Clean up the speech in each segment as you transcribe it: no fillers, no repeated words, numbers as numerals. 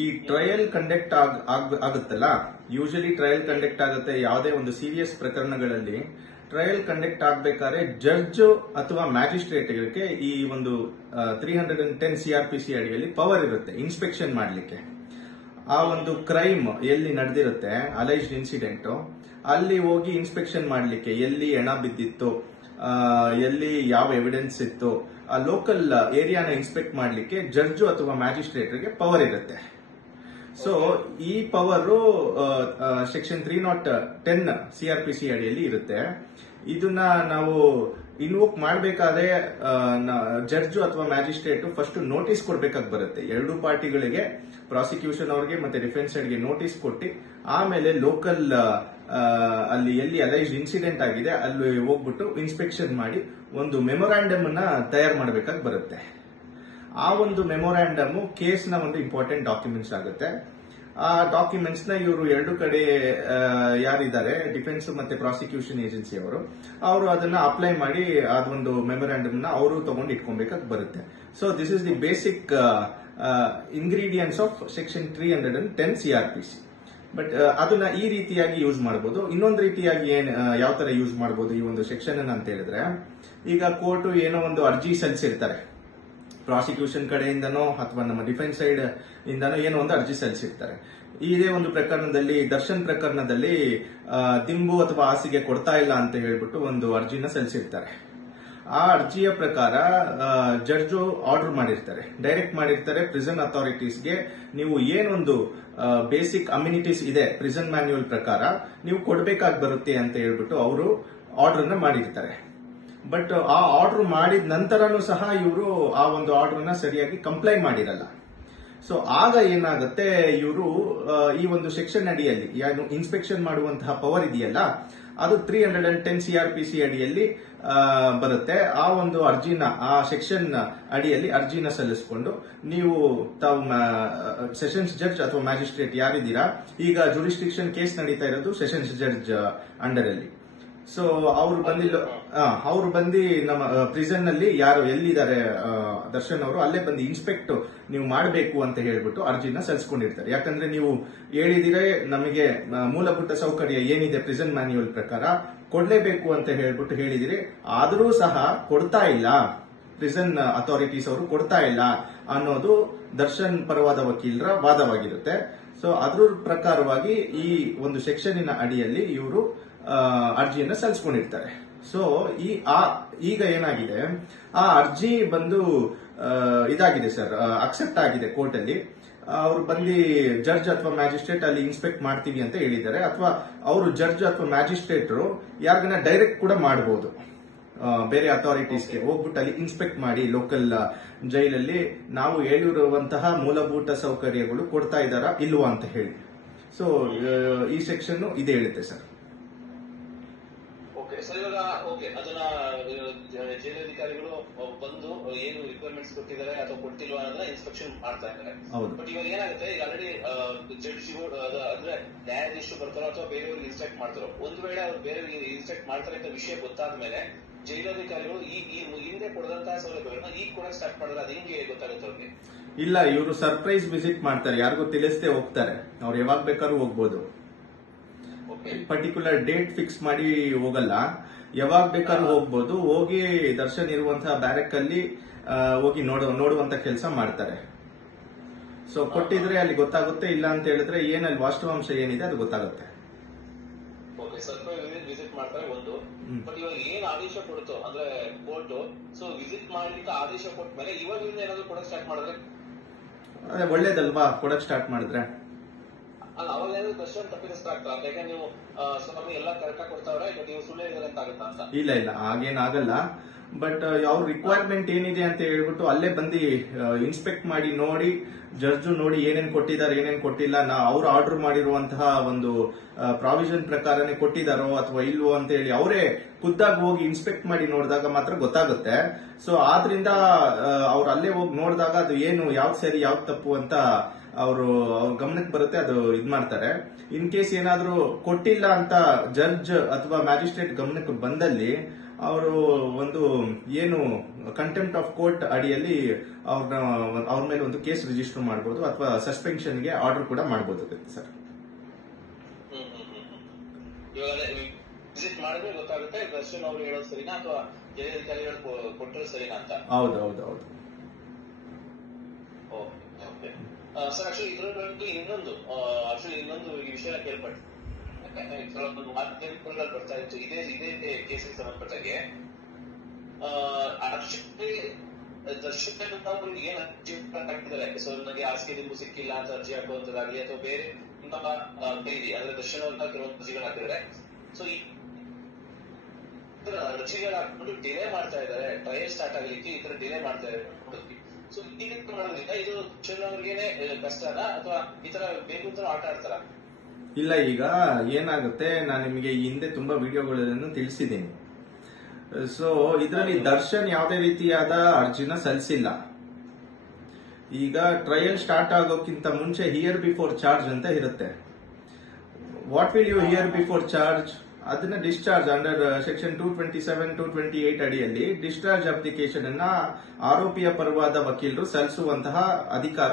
ಈ trial conduct ಆಗುತ್ತಲ್ಲ, usually trial conduct ಆಗುತ್ತೆ ಯಾವುದೇ ಒಂದು ಸೀರಿಯಸ್ ಪ್ರಕರಣಗಳಲ್ಲಿ. ಟ್ರಯಲ್ ಕಂಡಕ್ಟ್ ಆಗ್ಬೇಕಾದ್ರೆ ಜಡ್ಜ್ ಅಥವಾ ಮ್ಯಾಜಿಸ್ಟ್ರೇಟ್ಗಳಿಗೆ ಈ ಒಂದು 310 CRPC ಅಡಿಯಲ್ಲಿ ಪವರ್ ಇರುತ್ತೆ ಇನ್ಸ್ಪೆಕ್ಷನ್ ಮಾಡಲಿಕ್ಕೆ. ಆ ಒಂದು ಕ್ರೈಮ್ ಎಲ್ಲಿ ನಡೆದಿರುತ್ತೆ, ಅಲೈಜ್ಡ್ ಇನ್ಸಿಡೆಂಟ್, ಅಲ್ಲಿ ಹೋಗಿ ಇನ್ಸ್ಪೆಕ್ಷನ್ ಮಾಡಲಿಕ್ಕೆ ಎಲ್ಲಿ ಹೆಣ ಬಿದ್ದಿತ್ತು, ಎಲ್ಲಿ ಯಾವ ಎವಿಡೆನ್ಸ್ ಇತ್ತು, ಆ ಲೋಕಲ್ ಏರಿಯಾನ ಇನ್ಸ್ಪೆಕ್ಟ್ ಮಾಡಲಿಕ್ಕೆ ಜಡ್ಜ್ ಅಥವಾ ಮ್ಯಾಜಿಸ್ಟ್ರೇಟ್ಗೆ ಪವರ್ ಇರುತ್ತೆ. ಸೊ ಈ ಪವರ್ ಸೆಕ್ಷನ್ 310 CRPC ಅಡಿಯಲ್ಲಿ ಇರುತ್ತೆ. ಇದನ್ನ ನಾವು ಇನ್ವೋಕ್ ಮಾಡಬೇಕಾದ್ರೆ ಜಡ್ಜ್ ಅಥವಾ ಮ್ಯಾಜಿಸ್ಟ್ರೇಟ್ ಫಸ್ಟ್ ನೋಟಿಸ್ ಕೊಡ್ಬೇಕಾಗಿ ಬರುತ್ತೆ ಎರಡೂ ಪಾರ್ಟಿಗಳಿಗೆ, ಪ್ರಾಸಿಕ್ಯೂಷನ್ ಅವ್ರಿಗೆ ಮತ್ತೆ ಡಿಫೆನ್ಸ್ ಸೈಡ್ಗೆ ನೋಟಿಸ್ ಕೊಟ್ಟು ಆಮೇಲೆ ಲೋಕಲ್ ಅಲ್ಲಿ ಎಲ್ಲಿ ಅಲೈಜ್ಡ್ ಇನ್ಸಿಡೆಂಟ್ ಆಗಿದೆ ಅಲ್ಲಿ ಹೋಗ್ಬಿಟ್ಟು ಇನ್ಸ್ಪೆಕ್ಷನ್ ಮಾಡಿ ಒಂದು ಮೆಮೊರಾಂಡಮ್ ಅನ್ನ ತಯಾರು ಮಾಡಬೇಕಾಗಿ ಬರುತ್ತೆ. ಆ ಒಂದು ಮೆಮೊರಾಂಡಮ್ ಕೇಸ್ನ ಒಂದು ಇಂಪಾರ್ಟೆಂಟ್ ಡಾಕ್ಯುಮೆಂಟ್ಸ್ ಆಗುತ್ತೆ. ಆ ಡಾಕ್ಯುಮೆಂಟ್ಸ್ ನ ಇವರು ಎರಡು ಕಡೆ ಯಾರಿದ್ದಾರೆ, ಡಿಫೆನ್ಸ್ ಮತ್ತೆ ಪ್ರಾಸಿಕ್ಯೂಷನ್ ಏಜೆನ್ಸಿ ಅವರು ಅದನ್ನ ಅಪ್ಲೈ ಮಾಡಿ ಅದೊಂದು ಮೆಮೊರಾಂಡಮ್ ನ ಅವರು ತಗೊಂಡು ಇಟ್ಕೊಬೇಕಾಗಿ ಬರುತ್ತೆ. So this is the basic ingredients of section 310 CRPC. But ಅದನ್ನ ಈ ರೀತಿಯಾಗಿ ಯೂಸ್ ಮಾಡಬಹುದು. ಇನ್ನೊಂದು ರೀತಿಯಾಗಿ ಯಾವ ತರ ಯೂಸ್ ಮಾಡಬಹುದು ಈ ಒಂದು ಸೆಕ್ಷನ್ ಅನ್ನ ಅಂತ ಹೇಳಿದ್ರೆ, ಈಗ ಕೋರ್ಟ್ ಏನೋ ಒಂದು ಅರ್ಜಿ ಸಲ್ಲಿಸಿರ್ತಾರೆ, ಪ್ರಾಸಿಕ್ಯೂಷನ್ ಕಡೆಯಿಂದನೋ ಅಥವಾ ನಮ್ಮ ಡಿಫೆನ್ಸ್ ಸೈಡ್ ಇಂದನೋ ಏನೋ ಒಂದು ಅರ್ಜಿ ಸಲ್ಲಿಸಿರ್ತಾರೆ. ಇದೇ ಒಂದು ಪ್ರಕರಣದಲ್ಲಿ, ದರ್ಶನ್ ಪ್ರಕರಣದಲ್ಲಿ ದಿಂಬು ಅಥವಾ ಹಾಸಿಗೆ ಕೊಡ್ತಾ ಇಲ್ಲ ಅಂತ ಹೇಳ್ಬಿಟ್ಟು ಒಂದು ಅರ್ಜಿನ ಸಲ್ಲಿಸಿರ್ತಾರೆ. ಆ ಅರ್ಜಿಯ ಪ್ರಕಾರ ಜಡ್ಜ್ ಆರ್ಡರ್ ಮಾಡಿರ್ತಾರೆ, ಡೈರೆಕ್ಟ್ ಮಾಡಿರ್ತಾರೆ ಪ್ರಿಸನ್ ಅಥಾರಿಟೀಸ್ಗೆ, ನೀವು ಏನೊಂದು ಬೇಸಿಕ್ ಅಮ್ಯುನಿಟೀಸ್ ಇದೆ ಪ್ರಿಸನ್ ಮ್ಯಾನ್ಯುಯಲ್ ಪ್ರಕಾರ ನೀವು ಕೊಡಬೇಕಾಗಿ ಬರುತ್ತೆ ಅಂತ ಹೇಳ್ಬಿಟ್ಟು ಅವರು ಆರ್ಡರ್ ನ ಮಾಡಿರ್ತಾರೆ. ಬಟ್ ಆ ಆರ್ಡರ್ ಮಾಡಿದ ನಂತರನೂ ಸಹ ಇವರು ಆ ಒಂದು ಆರ್ಡರ್ ನ ಸರಿಯಾಗಿ ಕಂಪ್ಲೈ ಮಾಡಿರಲ್ಲ. ಸೊ ಆಗ ಏನಾಗುತ್ತೆ, ಇವರು ಈ ಒಂದು ಸೆಕ್ಷನ್ ಅಡಿಯಲ್ಲಿ ಏನು ಇನ್ಸ್ಪೆಕ್ಷನ್ ಮಾಡುವಂತಹ ಪವರ್ ಇದೆಯಲ್ಲ, ಅದು 310 CRPC ಅಡಿಯಲ್ಲಿ ಬರುತ್ತೆ. ಆ ಒಂದು ಅರ್ಜಿನ, ಆ ಸೆಕ್ಷನ್ ಅಡಿಯಲ್ಲಿ ಅರ್ಜಿನ ಸಲ್ಲಿಸಿಕೊಂಡು ನೀವು ತಾವು ಸೆಷನ್ಸ್ ಜಡ್ಜ್ ಅಥವಾ ಮ್ಯಾಜಿಸ್ಟ್ರೇಟ್ ಯಾರಿದ್ದೀರಾ, ಈಗ ಜುರಿಸ್ಡಿಕ್ಷನ್ ಕೇಸ್ ನಡೀತಾ ಇರೋದು ಸೆಷನ್ಸ್ ಜಡ್ಜ್ ಅಂಡರ್ ಅಲ್ಲಿ. ಸೊ ಅವರು ಬಂದು ನಮ್ಮ ಪ್ರಿಸನ್ ನಲ್ಲಿ ಯಾರು ಎಲ್ಲಿದ್ದಾರೆ ದರ್ಶನ್ ಅವರು, ಅಲ್ಲೇ ಬಂದು ಇನ್ಸ್ಪೆಕ್ಟ್ ನೀವು ಮಾಡಬೇಕು ಅಂತ ಹೇಳ್ಬಿಟ್ಟು ಅರ್ಜಿನ ಸಲ್ಲಿಸ್ಕೊಂಡಿರ್ತಾರೆ. ಯಾಕಂದ್ರೆ ನೀವು ಹೇಳಿದಿರೆ ನಮಗೆ ಮೂಲಭೂತ ಸೌಕರ್ಯ ಏನಿದೆ ಪ್ರಿಸನ್ ಮ್ಯಾನ್ಯುಯಲ್ ಪ್ರಕಾರ ಕೊಡ್ಲೇಬೇಕು ಅಂತ ಹೇಳ್ಬಿಟ್ಟು ಹೇಳಿದಿರಿ, ಆದರೂ ಸಹ ಕೊಡ್ತಾ ಇಲ್ಲ, ಪ್ರಿಸನ್ ಅಥಾರಿಟೀಸ್ ಅವರು ಕೊಡ್ತಾ ಇಲ್ಲ ಅನ್ನೋದು ದರ್ಶನ್ ಪರವಾದ ವಕೀಲರ ವಾದವಾಗಿರುತ್ತೆ. ಸೊ ಅದ್ರ ಪ್ರಕಾರವಾಗಿ ಈ ಒಂದು ಸೆಕ್ಷನಿನ ಅಡಿಯಲ್ಲಿ ಇವರು ಅರ್ಜಿಯನ್ನ ಸಲ್ಲಿಸ್ಕೊಂಡಿರ್ತಾರೆ. ಸೊ ಈಗ ಏನಾಗಿದೆ, ಆ ಅರ್ಜಿ ಬಂದು ಇದಾಗಿದೆ ಸರ್, ಅಕ್ಸೆಪ್ಟ್ ಆಗಿದೆ ಕೋರ್ಟ್ ಅಲ್ಲಿ. ಅವರು ಬಂದು ಜಡ್ಜ್ ಅಥವಾ ಮ್ಯಾಜಿಸ್ಟ್ರೇಟ್ ಅಲ್ಲಿ ಇನ್ಸ್ಪೆಕ್ಟ್ ಮಾಡ್ತೀವಿ ಅಂತ ಹೇಳಿದ್ದಾರೆ, ಅಥವಾ ಅವರು ಜಡ್ಜ್ ಅಥವಾ ಮ್ಯಾಜಿಸ್ಟ್ರೇಟರು ಯಾರಿಗನ್ನ ಡೈರೆಕ್ಟ್ ಕೂಡ ಮಾಡಬಹುದು, ಬೇರೆ ಅಥಾರಿಟೀಸ್ಗೆ ಹೋಗ್ಬಿಟ್ಟು ಅಲ್ಲಿ ಇನ್ಸ್ಪೆಕ್ಟ್ ಮಾಡಿ ಲೋಕಲ್ ಜೈಲಲ್ಲಿ ನಾವು ಹೇಳಿರುವಂತಹ ಮೂಲಭೂತ ಸೌಕರ್ಯಗಳು ಕೊಡ್ತಾ ಇದ್ದಾರಾ ಇಲ್ವಾ ಅಂತ ಹೇಳಿ. ಸೊ ಈ ಸೆಕ್ಷನ್ ಇದೇ ಹೇಳುತ್ತೆ ಸರ್. ಸರ್ ಇವಾಗ ಅದನ್ನ ಜೈಲಧಿಕಾರಿಗಳು ಬಂದು ಏನು ರಿಕ್ವೈರ್ಮೆಂಟ್ಸ್ ಕೊಟ್ಟಿದ್ದಾರೆ ಅಥವಾ ಕೊಟ್ಟಿಲ್ವಾ ಅನ್ನೋದನ್ನ ಇನ್ಸ್ಪೆಕ್ಷನ್ ಮಾಡ್ತಾ ಇದ್ದಾರೆ. ಬಟ್ ಇವಾಗ ಏನಾಗುತ್ತೆ, ಈಗ ಆಲ್ರೆಡಿ ಜಡ್ಜಿಗಳು ಅಂದ್ರೆ ನ್ಯಾಯಾಧೀಶರು ಬರ್ತಾರೋ ಅಥವಾ ಬೇರೆಯವ್ರಿಗೆ ಇನ್ಸ್ಪೆಕ್ಟ್ ಮಾಡ್ತಾರೋ, ಒಂದು ವೇಳೆ ಅವ್ರು ಬೇರೆಯವ್ರಿಗೆ ಇನ್ಸ್ಪೆಕ್ಟ್ ಮಾಡ್ತಾರೆ ಅಂತ ವಿಷಯ ಗೊತ್ತಾದ ಮೇಲೆ ಜೈಲಧಿಕಾರಿಗಳು ಈ ಹಿಂದೆ ಕೊಡದಂತಹ ಸೌಲಭ್ಯಗಳನ್ನ ಈಗ ಕೊಡಕ್ ಸ್ಟಾರ್ಟ್ ಮಾಡಿದ್ರೆ ಅದು ಹೆಂಗೆ ಗೊತ್ತಾಗುತ್ತೆ ಅವ್ರಿಗೆ? ಇಲ್ಲ, ಇವರು ಸರ್ಪ್ರೈಸ್ ವಿಸಿಟ್ ಮಾಡ್ತಾರೆ, ಯಾರಿಗೂ ತಿಳಿಸದೆ ಹೋಗ್ತಾರೆ. ಅವ್ರು ಯಾವಾಗ ಬೇಕಾದ್ರೂ ಹೋಗ್ಬೋದು, ಪರ್ಟಿಕ್ಯುಲರ್ ಡೇಟ್ ಫಿಕ್ಸ್ ಮಾಡಿ ಹೋಗಲ್ಲ, ಯಾವಾಗ ಬೇಕಾದ್ರೂ ಹೋಗ್ಬೋದು. ಹೋಗಿ ದರ್ಶನ್ ಇರುವಂತಹ ಬ್ಯಾರಕ್ ಅಲ್ಲಿ ಹೋಗಿ ನೋಡುವಂತ ಕೆಲಸ ಮಾಡ್ತಾರೆ. ಸೊ ಕೊಟ್ಟಿದ್ರೆ ಅಲ್ಲಿ ಗೊತ್ತಾಗುತ್ತೆ, ಇಲ್ಲ ಅಂತ ಹೇಳಿದ್ರೆ ಏನಲ್ಲಿ ವಾಸ್ತವಾಂಶ ಏನಿದೆ ಅದು ಗೊತ್ತಾಗುತ್ತೆ. ವಿಸಿಟ್ ಮಾಡ್ತಾರೆ ಒಂದು. ಬಟ್ ಇವಾಗ ಏನ್ ಆದೇಶ ಕೊಡ್ತೋ ಅಂದ್ರೆ ಕೋರ್ಟ್, ಸೊ ವಿಸಿಟ್ ಮಾಡ್ಲಿಕ್ಕೆ ಆದೇಶ ಕೊಟ್ಟ ಮೇಲೆ ಇವಾಗಿಂದ ಏನಾದ್ರು ಕೊಡಕ್ ಸ್ಟಾರ್ಟ್ ಮಾಡಿದ್ರೆ ಅದೇ ಒಳ್ಳೇದಲ್ವಾ, ಕೊಡಕ್ ಸ್ಟಾರ್ಟ್ ಮಾಡಿದ್ರೆ. ಅಲ್ಲ, ಅವಾಗ ಏನಾದ್ರು ಕ್ವಶನ್ ತಪ್ಪಿಸ್ತಾಗ್ತಾ, ಯಾಕಂದ್ರೆ ನೀವು ಸ್ವಾಮಿ ಎಲ್ಲ ಕರೆಕ್ಟ್ ಆಗಿ ಕೊಡ್ತಾವ್ರೆ, ನೀವು ಸುಳ್ಳು ಹೇಳಿದಂತ ಆಗುತ್ತಾ ಅಂತ? ಇಲ್ಲ ಹಾಗೇನಾಗಲ್ಲ. ಬಟ್ ಅವ್ರ ರಿಕ್ವೈರ್ಮೆಂಟ್ ಏನಿದೆ ಅಂತ ಹೇಳ್ಬಿಟ್ಟು ಅಲ್ಲೇ ಬಂದು ಇನ್ಸ್ಪೆಕ್ಟ್ ಮಾಡಿ ನೋಡಿ, ಜಡ್ಜ್ ನೋಡಿ ಏನೇನ್ ಕೊಟ್ಟಿದ್ದಾರೆ ಏನೇನ್ ಕೊಟ್ಟಿಲ್ಲ, ಅವ್ರು ಆರ್ಡರ್ ಮಾಡಿರುವಂತಹ ಒಂದು ಪ್ರಾವಿಷನ್ ಪ್ರಕಾರನೇ ಕೊಟ್ಟಿದಾರೋ ಅಥವಾ ಇಲ್ವೋ ಅಂತ ಹೇಳಿ ಅವರೇ ಖುದ್ದಾಗಿ ಹೋಗಿ ಇನ್ಸ್ಪೆಕ್ಟ್ ಮಾಡಿ ನೋಡಿದಾಗ ಮಾತ್ರ ಗೊತ್ತಾಗುತ್ತೆ. ಸೊ ಆದ್ರಿಂದ ಅವ್ರು ಅಲ್ಲೇ ಹೋಗಿ ನೋಡಿದಾಗ ಅದು ಏನು ಯಾವ್ದು ಸರಿ ಯಾವ್ದು ತಪ್ಪು ಅಂತ ಅವ್ರ ಗಮನಕ್ಕೆ ಬರುತ್ತೆ, ಅದು ಇದ್ ಮಾಡ್ತಾರೆ. ಇನ್ ಕೇಸ್ ಏನಾದ್ರೂ ಕೊಟ್ಟಿಲ್ಲ ಅಂತ ಜಡ್ಜ್ ಅಥವಾ ಮ್ಯಾಜಿಸ್ಟ್ರೇಟ್ ಗಮನಕ್ಕೆ ಬಂದಲ್ಲಿ ಅವರು ಒಂದು ಏನು ಕಂಟೆಂಪ್ಟ್ ಆಫ್ ಕೋರ್ಟ್ ಅಡಿಯಲ್ಲಿ ಅವ್ರ ಮೇಲೆ ಒಂದು ಕೇಸ್ ರಿಜಿಸ್ಟರ್ ಮಾಡಬಹುದು ಅಥವಾ ಸಸ್ಪೆನ್ಷನ್ಗೆ ಆರ್ಡರ್ ಕೂಡ ಮಾಡಬಹುದು ಸರ್. ವಿಸಿಟ್ ಮಾಡಿದ್ರೆ ಗೊತ್ತಾಗುತ್ತೆ ದರ್ಶನ್ ಅವರು ಹೇಳೋದು ಸರಿನಾ ಅಥವಾ ಜಿಲ್ಲಾಧಿಕಾರಿಗಳು ಕೊಟ್ಟರು ಸರಿನಾ ಅಂತ. ಹೌದು. ಸರ್ ಆಕ್ಚುಲಿ ಇದರಲ್ಲಿ ಇನ್ನೊಂದು ಈ ವಿಷಯ ಕೇಳ್ಪಟ್ಟೆ, ಕೆಲವೊಂದು ಮಾಧ್ಯಮಗಳಲ್ಲಿ ಬರ್ತಾ ಇತ್ತು ಇದೇ ಕೇಸಿಗೆ ಸಂಬಂಧಪಟ್ಟಾಗೆ ದರ್ಶನ್ ಅವ್ರಿಗೆ ಏನ್ ಅರ್ಜಿ ಹಾಕಿದ್ದಾರೆ. ಸೊ ನನಗೆ ಹಾಸಿಗೆ ದಿಂಬು ಸಿಕ್ಕಿಲ್ಲ ಅಂತ ಅರ್ಜಿ ಹಾಕುವಂತದಾಗ್ಲಿ ಅಥವಾ ಬೇರೆ ಕೈದಿ ಅಂದ್ರೆ ದರ್ಶನ್ ಅವ್ರನ್ನ ಕೆಲವೊಂದು ಅರ್ಜಿಗಳು ಹಾಕಿದ್ದಾರೆ. ಸೊ ಈ ಅರ್ಜಿಗಳು ಹಾಕೊಂಡು ಡಿಲೇ ಮಾಡ್ತಾ ಇದ್ದಾರೆ, ಟ್ರಯಲ್ ಸ್ಟಾರ್ಟ್ ಆಗ್ಲಿಕ್ಕೆ ಈ ತರ ಡಿಲೇ ಮಾಡ್ತಾ ಇದ್ದಾರೆ. ಸೊ ಈ ರೀತಿ ಮಾಡೋದ್ರಿಂದ ಇದು ದರ್ಶನ್ ಅವ್ರಿಗೇನೆ ಕಷ್ಟನಾ ಅಥವಾ ಈ ತರ ಬೇಕು ಅಂತ ಆಟ ಆಡ್ತಾರ? ಇಲ್ಲ, ಈಗ ಏನಾಗುತ್ತೆ, ನಾನು ನಿಮಗೆ ಈ ಹಿಂದೆ ತುಂಬಾ ವಿಡಿಯೋಗಳನ್ನು ತಿಳಿಸಿದ್ದೀನಿ. ಸೊ ಇದರಲ್ಲಿ ದರ್ಶನ್ ಯಾವುದೇ ರೀತಿಯಾದ ಅರ್ಜಿನ ಸಲ್ಲಿಸಿಲ್ಲ. ಈಗ ಟ್ರಯಲ್ ಸ್ಟಾರ್ಟ್ ಆಗೋಕ್ಕಿಂತ ಮುಂಚೆ ಹಿಯರ್ ಬಿಫೋರ್ ಚಾರ್ಜ್ ಅಂತ ಇರುತ್ತೆ. What will you hear before charge? ಅದನ್ನ ಡಿಸ್ಚಾರ್ಜ್ ಅಂಡರ್ ಸೆಕ್ಷನ್ 227, 228 ಅಡಿಯಲ್ಲಿ ಡಿಸ್ಚಾರ್ಜ್ ಅಪ್ಲಿಕೇಶನ್ ಅನ್ನ ಆರೋಪಿಯ ಪರವಾದ ವಕೀಲರು ಸಲ್ಲಿಸುವಂತಹ ಅಧಿಕಾರ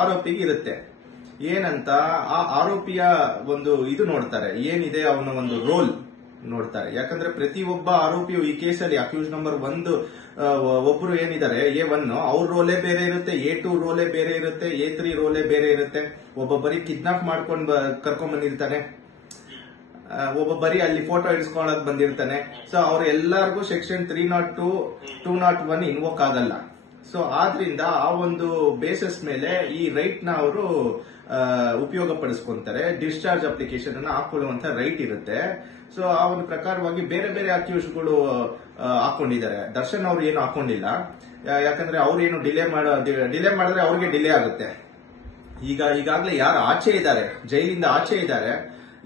ಆರೋಪಿಗೆ ಇರುತ್ತೆ. ಏನಂತ ಆ ಆರೋಪಿಯ ಒಂದು ಇದು ನೋಡ್ತಾರೆ, ಏನಿದೆ ಅವನ ಒಂದು ರೋಲ್ ನೋಡ್ತಾರೆ. ಯಾಕಂದ್ರೆ ಪ್ರತಿಯೊಬ್ಬ ಆರೋಪಿಯು ಈ ಕೇಸಲ್ಲಿ ಅಕ್ಯೂಸ್ ನಂಬರ್ 1 ಒಬ್ರು ಏನಿದ್ದಾರೆ A1 ಅವ್ರ ರೋಲೇ ಬೇರೆ ಇರುತ್ತೆ, A2 ರೋಲೇ ಬೇರೆ ಇರುತ್ತೆ, A3 ರೋಲೇ ಬೇರೆ ಇರುತ್ತೆ. ಒಬ್ಬ ಬರೀ ಕಿಡ್ನಾಪ್ ಮಾಡ್ಕೊಂಡು ಕರ್ಕೊಂಡ್ ಬಂದಿರ್ತಾನೆ, ಒಬ್ಬ ಬರೀ ಅಲ್ಲಿ ಫೋಟೋ ಇಡಿಸ್ಕೊಳಕ್ ಬಂದಿರ್ತಾನೆ. ಸೊ ಅವ್ರು ಎಲ್ಲರಿಗೂ ಸೆಕ್ಷನ್ 302, 201 ಇನ್ವೋಕ್ ಆಗಲ್ಲ. ಸೊ ಆದ್ರಿಂದ ಆ ಒಂದು ಬೇಸಿಸ್ ಮೇಲೆ ಈ ರೈಟ್ ನ ಅವರು ಉಪಯೋಗ ಪಡಿಸ್ಕೊಂತಾರೆ. ಡಿಸ್ಚಾರ್ಜ್ ಅಪ್ಲಿಕೇಶನ್ ಅನ್ನ ಹಾಕೊಳ್ಳುವಂತ ರೈಟ್ ಇರುತ್ತೆ. ಸೊ ಆ ಒಂದು ಪ್ರಕಾರವಾಗಿ ಬೇರೆ ಬೇರೆ ಅಕ್ಯೂಸ್ಗಳು ಹಾಕೊಂಡಿದ್ದಾರೆ. ದರ್ಶನ್ ಅವ್ರು ಏನು ಹಾಕೊಂಡಿಲ್ಲ, ಯಾಕಂದ್ರೆ ಅವ್ರು ಏನು ಡಿಲೇ ಮಾಡಿದ್ರೆ ಅವ್ರಿಗೆ ಡಿಲೇ ಆಗುತ್ತೆ. ಈಗಾಗಲೇ ಯಾರು ಆಚೆ ಇದ್ದಾರೆ, ಜೈಲಿಂದ ಆಚೆ ಇದ್ದಾರೆ,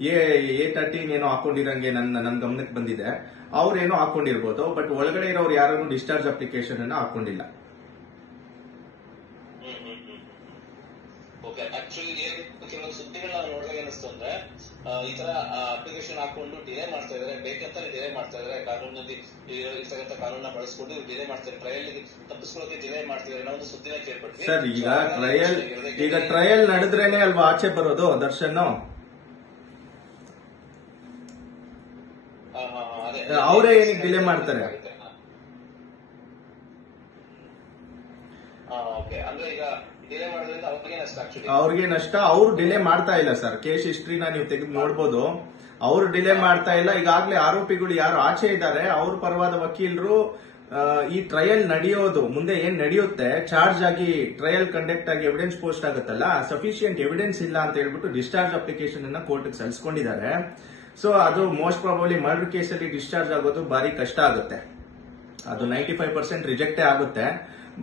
A13 ಏನೋ ಹಾಕೊಂಡಿರಂಗೆ ನನ್ನ ಗಮನಕ್ಕೆ ಬಂದಿದೆ, ಅವ್ರೇನೋ ಹಾಕೊಂಡಿರ್ಬೋದು. ಬಟ್ ಒಳಗಡೆ ಇರೋರು ಯಾರು ಡಿಸ್ಚಾರ್ಜ್ ಅಪ್ಲಿಕೇಶನ್ ಅನ್ನ ಹಾಕೊಂಡಿಲ್ಲ. ಕೆಲವೊಂದು ಸುದ್ದಿಗಳನ್ನ ನೋಡಿದಾಗ ಏನಿಸ್ತು ಅಂದ್ರೆ ಈ ತರ ಅಪ್ಲಿಕೇಶನ್ ಹಾಕೊಂಡು ಡಿಲೇ ಮಾಡ್ತಾ ಇದಾರೆ, ಬೇಕಂತಾನೆ ಡಿಲೇ ಮಾಡ್ತಾ ಇದಾರೆ, ಕಾನೂನಲ್ಲಿ ಇರ್ತಕ್ಕಂಥ ಕಾನೂನ ಬಳಸ್ಕೊಂಡು ಡಿಲೇ ಮಾಡ್ತಾರೆ, ಟ್ರಯಲ್ ತಪ್ಪಿಸ್ಕೊಳ್ಳೋಕೆ ಡಿಲೇ ಮಾಡ್ತಿದ್ದಾರೆ ಅನ್ನೋ ಒಂದು ಸುದ್ದಿನ ಕೇಳ್ಪಟ್ವಿ. ಸರ್, ಈಗ ಟ್ರಯಲ್ ನಡೆದ್ರೇನೆ ಅಲ್ವಾ ಆಚೆ ಬರೋದು ದರ್ಶನ್? ಅವರೇ ಏನಕ್ಕೆ ಡಿಲೇ ಮಾಡ್ತಾರೆ? ಅವ್ರಿಗೆ ನಷ್ಟ. ಅವ್ರು ಡಿಲೇ ಮಾಡ್ತಾ ಇಲ್ಲ ಸರ್. ಕೇಸ್ ಹಿಸ್ಟ್ರಿನ ನೀವು ತೆಗೆದು ನೋಡ್ಬೋದು. ಅವ್ರು ಡಿಲೇ ಮಾಡ್ತಾ ಇಲ್ಲ. ಈಗಾಗಲೇ ಆರೋಪಿಗಳು ಯಾರು ಆಚೆ ಇದ್ದಾರೆ ಅವ್ರ ಪರವಾದ ವಕೀಲರು ಈ ಟ್ರಯಲ್ ನಡೆಯೋದು ಮುಂದೆ ಏನ್ ನಡೆಯುತ್ತೆ, ಚಾರ್ಜ್ ಆಗಿ ಟ್ರಯಲ್ ಕಂಡಕ್ಟ್ ಆಗಿ ಎವಿಡೆನ್ಸ್ ಪೋಸ್ಟ್ ಆಗುತ್ತಲ್ಲ, ಸಫಿಶಿಯಂಟ್ ಎವಿಡೆನ್ಸ್ ಇಲ್ಲ ಅಂತ ಹೇಳ್ಬಿಟ್ಟು ಡಿಸ್ಚಾರ್ಜ್ ಅಪ್ಲಿಕೇಶನ್ ಅನ್ನ ಕೋರ್ಟ್ ಸಲ್ಲಿಸ್ಕೊಂಡಿದ್ದಾರೆ. ಸೊ ಅದು ಮೋಸ್ಟ್ ಪ್ರಾಬಬ್ಲಿ ಮರ್ಡರ್ ಕೇಸಲ್ಲಿ ಡಿಸ್ಚಾರ್ಜ್ ಆಗೋದು ಭಾರಿ ಕಷ್ಟ ಆಗುತ್ತೆ. ಅದು 95% ರಿಜೆಕ್ಟೇ ಆಗುತ್ತೆ.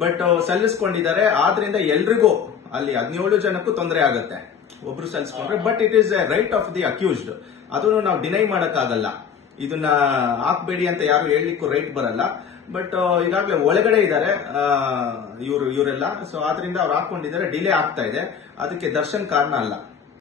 ಬಟ್ ಸಲ್ಲಿಸ್ಕೊಂಡಿದ್ದಾರೆ. ಆದ್ರಿಂದ ಎಲ್ರಿಗೂ ಅಲ್ಲಿ 17 ಜನಕ್ಕೂ ತೊಂದರೆ ಆಗುತ್ತೆ ಒಬ್ರು ಸಲ್ಲಿಸ್ಕೊಂಡ್ರೆ. But it is a right of the accused. ಅದನ್ನು ನಾವು ಡಿನೈ ಮಾಡಕ್ಕಾಗಲ್ಲ. ಇದನ್ನ ಹಾಕ್ಬೇಡಿ ಅಂತ ಯಾರು ಹೇಳಲಿಕ್ಕೂ ರೈಟ್ ಬರಲ್ಲ. ಬಟ್ ಈಗಾಗಲೇ ಒಳಗಡೆ ಇದ್ದಾರೆ ಇವರೆಲ್ಲ. ಸೊ ಆದ್ರಿಂದ ಅವ್ರು ಹಾಕೊಂಡಿದ್ದಾರೆ, ಡಿಲೇ ಆಗ್ತಾ ಇದೆ. ಅದಕ್ಕೆ ದರ್ಶನ್ ಕಾರಣ ಅಲ್ಲ.